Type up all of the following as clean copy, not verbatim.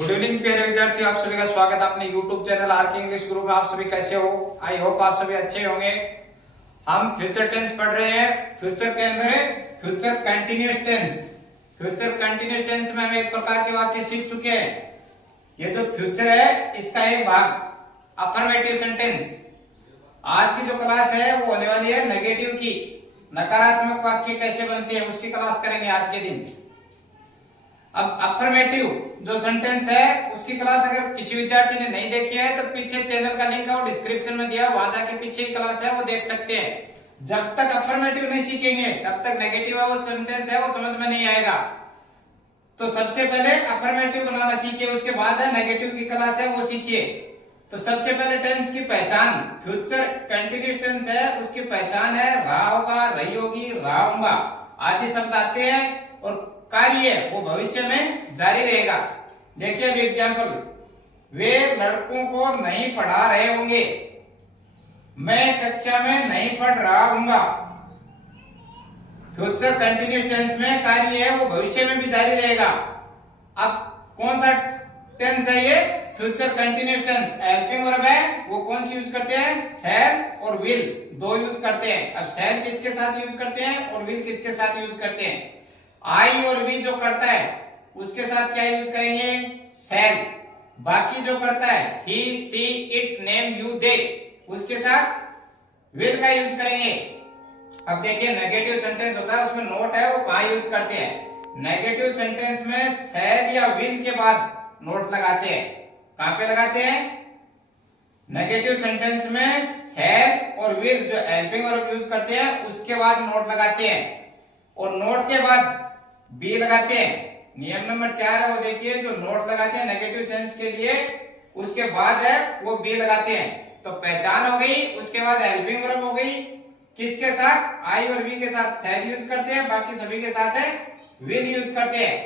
Good evening प्यारे विद्यार्थियों, आप सभी का स्वागत है अपने YouTube चैनल आर के इंग्लिश ग्रुप में। आप सभी कैसे हो? आई होप आप सभी अच्छे होंगे। हम फ्यूचर टेंस पढ़ रहे हैं। फ्यूचर के अंदर है future continuous tense. Future continuous tense में हम एक प्रकार के वाक्य सीख चुके हैं। ये जो फ्यूचर है इसका एक भाग अफर्मेटिव सेंटेंस। आज की जो क्लास है वो होने वाली है नेगेटिव की। नकारात्मक वाक्य कैसे बनते हैं उसकी क्लास करेंगे आज के दिन। अब अफर्मेटिव जो सेंटेंस है उसकी क्लास अगर किसी विद्यार्थी ने नहीं देखी है तो पीछे चैनल का लिंक है और डिस्क्रिप्शन में दिया, वहां जाके पीछे की क्लास है वो देख सकते हैं। जब तक अफर्मेटिव नहीं सीखेंगे तब तक नेगेटिव वो सेंटेंस है वो समझ में नहीं आएगा। तो सबसे पहले अफर्मेटिव बनाना सीखिए, उसके बाद है नेगेटिव की क्लास है वो सीखिए। तो सबसे पहले टेंस की पहचान, फ्यूचर कंटिन्यूअस टेंस है उसकी पहचान है रहा होगा, रही होगी, रहा होगा आदि शब्द आते हैं और कार्य वो भविष्य में जारी रहेगा। देखिए अभी एग्जांपल, वे लड़कों को नहीं पढ़ा रहे होंगे, मैं कक्षा में नहीं पढ़ रहा हूंगा। फ्यूचर कंटिन्यूअस टेंस में कार्य है वो भविष्य में भी जारी रहेगा। अब कौन सा टेंस है ये? Future continuous tense. Helping verb है वो कौन सी यूज करते हैं? शैल और विल दो यूज करते हैं। अब शैल किसके साथ यूज करते हैं और विल किसके साथ यूज करते हैं? आई और वी जो करता है उसके साथ क्या यूज करेंगे? शैल। बाकी जो करता है ही, सी, इट, नेम, यू, दे उसके साथ विल का यूज करेंगे। अब देखिए नेगेटिव सेंटेंस होता है उसमें नोट है वो कहां यूज करते हैं? नेगेटिव सेंटेंस में शैल या विल के बाद नोट लगाते हैं। कहां पे लगाते हैं? नेगेटिव सेंटेंस में शैल और विल जो हेल्पिंग वर्ब यूज करते हैं उसके बाद नोट लगाते हैं और नोट के बाद बी लगाते हैं। नियम नंबर 4 है वो देखिए, जो नोट लगाते हैं नेगेटिव सेंस के लिए उसके बाद है वो बी लगाते हैं। तो पहचान हो गई, उसके बाद हेल्पिंग वर्ब हो गई, किसके साथ? आई और वी के साथ शैल यूज करते हैं, बाकी सभी के साथ है विल यूज करते हैं।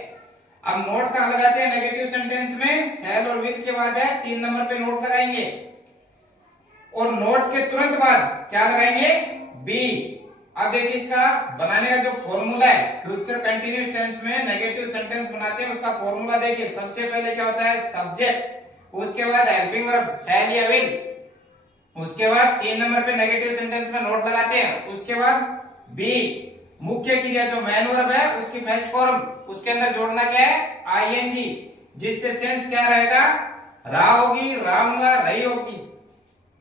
अब नोट कहां लगाते हैं? नेगेटिव सेंटेंस में शैल और विल के बाद है 3 नंबर पे नोट लगाएंगे और नोट के तुरंत बाद क्या लगाएंगे? बी। अब देखिए इसका बनाने का जो फॉर्मूला है, फ्यूचर कंटिन्यूअस टेंस में नेगेटिव सेंटेंस बनाते हैं उसका फॉर्मूला देखिए। सबसे पहले क्या होता है? सब्जेक्ट, उसके बाद हेल्पिंग वर्ब शैल या विल, उसके बाद 3 नंबर पे नेगेटिव सेंटेंस में नोट लगाते हैं, उसके बाद बी। मुख्य क्रिया जो मेन वर्ब है उसकी फर्स्ट फॉर्म, उसके अंदर जोड़ना क्या है? आईएनजी, जिससे सेंस क्या रहेगा? रहा होगी, रहा होगा, रही होगी।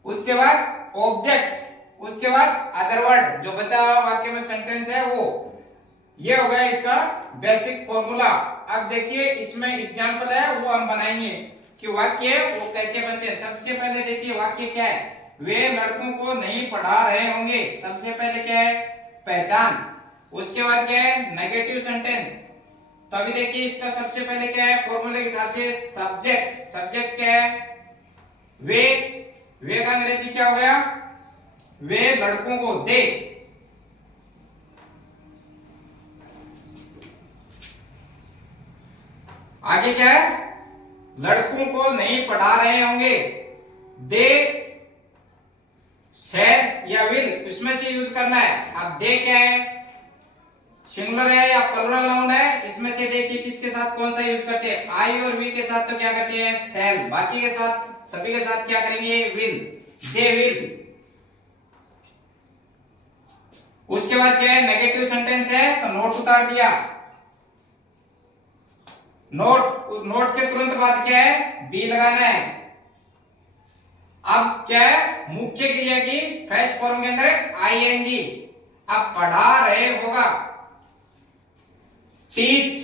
उसके बाद ऑब्जेक्ट, उसके बाद अदर वर्ड, जो बचा हुआ वाक्य में सेंटेंस है वो। ये हो गया इसका बेसिक फॉर्मूला। अब देखिए इसमें एग्जांपल है वो हम बनाएंगे कि वाक्य वो कैसे बनते हैं। सबसे पहले देखिए वाक्य क्या है? वे लड़कों को नहीं पढ़ा रहे होंगे। सबसे पहले क्या है? पहचान। उसके बाद क्या है? Negative sentence. तो अभी देखिए इसका सबसे पहले क्या है? फॉर्मूले के हिसाब से सब्जेक्ट। सब्जेक्ट क्या है? वे का अंग्रेजी क्या हो गया? वे लड़कों को, दे। आगे क्या है? लड़कों को नहीं पढ़ा रहे होंगे, दे शैल या विल उसमें से यूज करना है। अब दे क्या है? सिंगुलर है या प्लुरल नाउन है? इसमें से देखिए किसके साथ कौन सा यूज करते हैं? आई और वी के साथ तो क्या करते हैं? शैल। बाकी के साथ सभी के साथ क्या करेंगे? Will, they will. उसके बाद क्या है? नेगेटिव सेंटेंस है तो नोट उतार दिया। नोट के तुरंत बाद क्या है? बी लगाना है। अब क्या है? मुख्य क्रिया की फर्स्ट फॉर्म के अंदर आईएनजी। अब पढ़ा रहे होगा, टीच।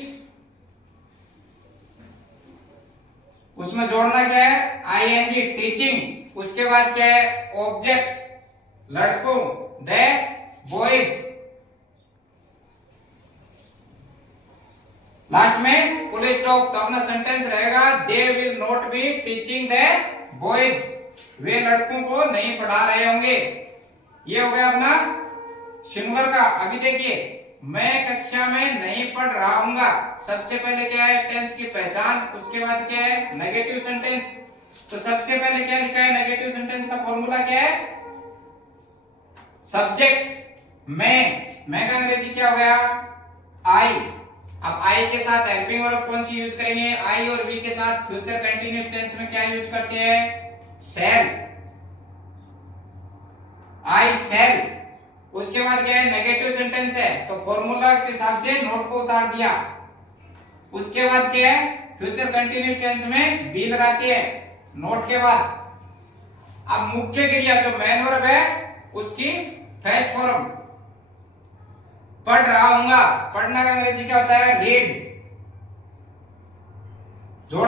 उसमें जोड़ना क्या है? ING, teaching. उसके बाद क्या है? ऑब्जेक्ट, लड़कों, दे बॉयज। लास्ट में फुल स्टॉप। तो अपना सेंटेंस रहेगा they will not be teaching the boys. वे लड़कों को नहीं पढ़ा रहे होंगे। ये हो गया अपना सिंगुलर का। अभी देखिए मैं कक्षा में नहीं पढ़ रहा हूंगा। सबसे पहले क्या है? टेंस की पहचान। उसके बाद क्या है? Negative sentence. तो सबसे पहले क्या लिखा है? नेगेटिव सेंटेंस का फॉर्मूला क्या है? सब्जेक्ट मैं का अंग्रेजी क्या हो गया? आई। अब आई के साथ हेल्पिंग वर्ब कौन सी यूज करेंगे? आई और वी के साथ फ्यूचर कंटीन्यूअस टेंस में क्या यूज करते हैं? शैल। आई शैल। उसके बाद क्या है? नेगेटिव सेंटेंस है तो फॉर्मूला के हिसाब से नोट को उतार दिया। उसके बाद क्या है? फ्यूचर कंटीन्यूअस टेंस में बी लगाती है नोट के बाद। अब मुख्य क्रिया जो मेन वर्ब है उसकी फर्स्ट फॉर्म, पढ़ रहा हूंगा। पढ़ना का अंग्रेजी क्या होता है? रीड।